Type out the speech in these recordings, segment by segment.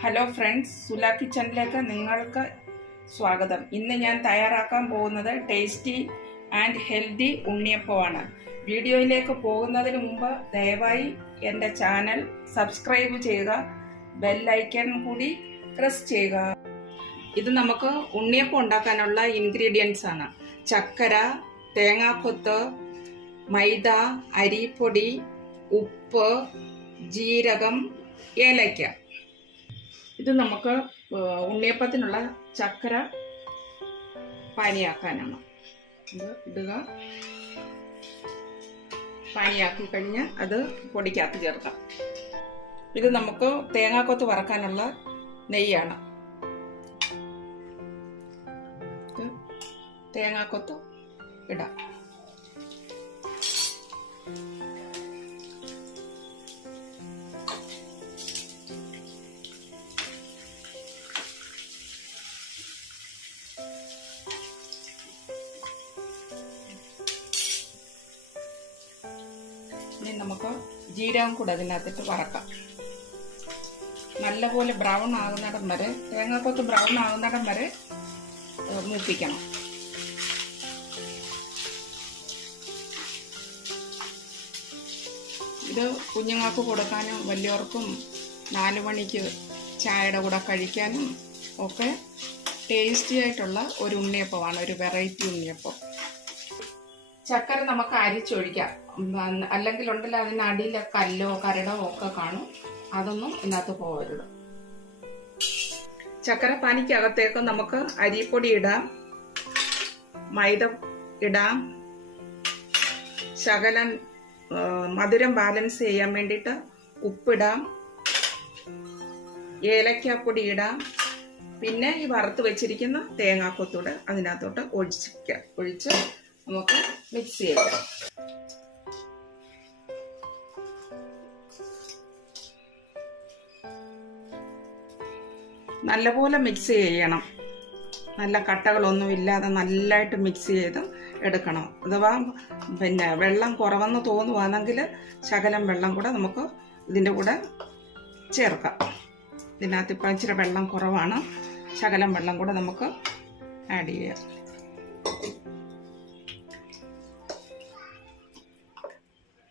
Hello friends, സുല കിച്ചണിലേക്ക് നിങ്ങൾക്ക് സ്വാഗതം. ഇന്ന് ഞാൻ തയ്യാറാക്കാൻ പോകുന്നത് ടേസ്റ്റി ആൻഡ് ഹെൽത്തി ഉണ്ണിയപ്പമാണ്. വീഡിയോയിലേക്ക് പോകുന്നതിന് മുമ്പ് ദയവായി എൻ്റെ ചാനൽ സബ്സ്ക്രൈബ് ചെയ്യുക, ബെൽ ഐക്കൺ കൂടി പ്രസ് ചെയ്യുക. ഇത് നമുക്ക് ഉണ്ണിയപ്പം ഉണ്ടാക്കാനുള്ള ഇൻഗ്രീഡിയൻസ് ആണ്. ചക്കര, തേങ്ങാക്കൊത്ത്, മൈദ, അരിപ്പൊടി, ഉപ്പ്, ജീരകം, ഏലയ്ക്ക. ഇത് നമുക്ക് ഉണ്ണിയപ്പത്തിനുള്ള ചക്കര പാനിയാക്കാനാണ്. ഇത് ഇടുക, പാനിയാക്കി കഴിഞ്ഞ് അത് പൊടിക്കകത്ത് ചേർക്കാം. ഇത് നമുക്ക് തേങ്ങാക്കൊത്ത് വറക്കാനുള്ള നെയ്യാണ്. ഇത് തേങ്ങാക്കൊത്ത് ഇടാം. ഇനി നമുക്ക് ജീരകം കൂടെ അതിനകത്തിട്ട് വറക്കാം. നല്ലപോലെ ബ്രൗൺ ആകുന്നിടം വരെ, തേങ്ങാക്കൊത്ത് ബ്രൗൺ ആകുന്നിടം വരെ മൂപ്പിക്കണം. ഇത് കുഞ്ഞുങ്ങൾക്ക് കൊടുക്കാനും വലിയവർക്കും 4 മണിക്ക് ചായയുടെ കൂടെ കഴിക്കാനും ഒക്കെ ടേസ്റ്റി ആയിട്ടുള്ള ഒരു ഉണ്ണിയപ്പമാണ്, ഒരു വെറൈറ്റി ഉണ്ണിയപ്പം. ചക്കര നമുക്ക് അരിച്ചൊഴിക്കാം, അല്ലെങ്കിൽ ഉണ്ടല്ലോ അതിനടിയിലെ കല്ലോ കരടോ ഒക്കെ കാണും, അതൊന്നും ഇതിനകത്ത് പോകരുത്. ചക്കര പാനിക്കകത്തേക്ക് നമുക്ക് അരിപ്പൊടി ഇടാം, മൈദ ഇടാം, ശകലം മധുരം ബാലൻസ് ചെയ്യാൻ വേണ്ടിയിട്ട് ഉപ്പിടാം, ഏലക്കാപ്പൊടി ഇടാം, പിന്നെ ഈ വറുത്ത് വെച്ചിരിക്കുന്ന തേങ്ങാക്കൊത്തൂടെ അതിനകത്തോട്ട് ഒഴിച്ച് നമുക്ക് മിക്സ് ചെയ്യാം. നല്ലപോലെ മിക്സ് ചെയ്യണം. നല്ല കട്ടകളൊന്നും ഇല്ലാതെ നല്ലതായിട്ട് മിക്സ് ചെയ്ത് എടുക്കണം. അഥവാ പിന്നെ വെള്ളം കുറവെന്ന് തോന്നുവാണെങ്കിൽ ശകലം വെള്ളം കൂടെ നമുക്ക് ഇതിൻ്റെ കൂടെ ചേർക്കാം. ഇതിനകത്ത് ഇപ്പം ഇച്ചിരി വെള്ളം കുറവാണ്, ശകലം വെള്ളം കൂടെ നമുക്ക് ആഡ് ചെയ്യാം.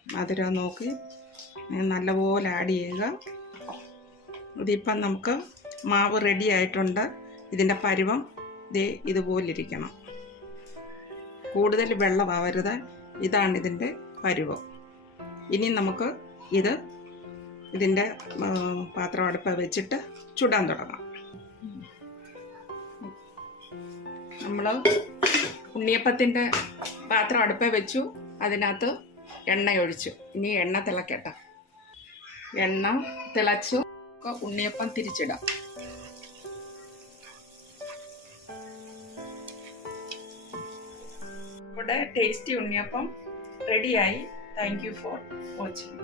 മധുരം നോക്കി നല്ലപോലെ ആഡ് ചെയ്യുക. ഇതിപ്പം നമുക്ക് മാവ് റെഡി ആയിട്ടുണ്ട്. ഇതിൻ്റെ പരുവം ഇതുപോലിരിക്കണം, കൂടുതൽ വെള്ളമാവരുത്. ഇതാണ് ഇതിൻ്റെ പരുവം. ഇനി നമുക്ക് ഇതിൻ്റെ പാത്രം അടുപ്പ് വെച്ചിട്ട് ചുടാൻ തുടങ്ങാം. നമ്മൾ ഉണ്ണിയപ്പത്തിൻ്റെ പാത്രം അടുപ്പ് വെച്ചു, അതിനകത്ത് എണ്ണ ഒഴിച്ചു. ഇനി എണ്ണ തിളക്കട്ടെ. എണ്ണ തിളച്ചു, ഉണ്ണിയപ്പം തിരിച്ചിടാം. ഇവിടെ ടേസ്റ്റി ഉണ്ണിയപ്പം റെഡിയായി. Thank you for watching.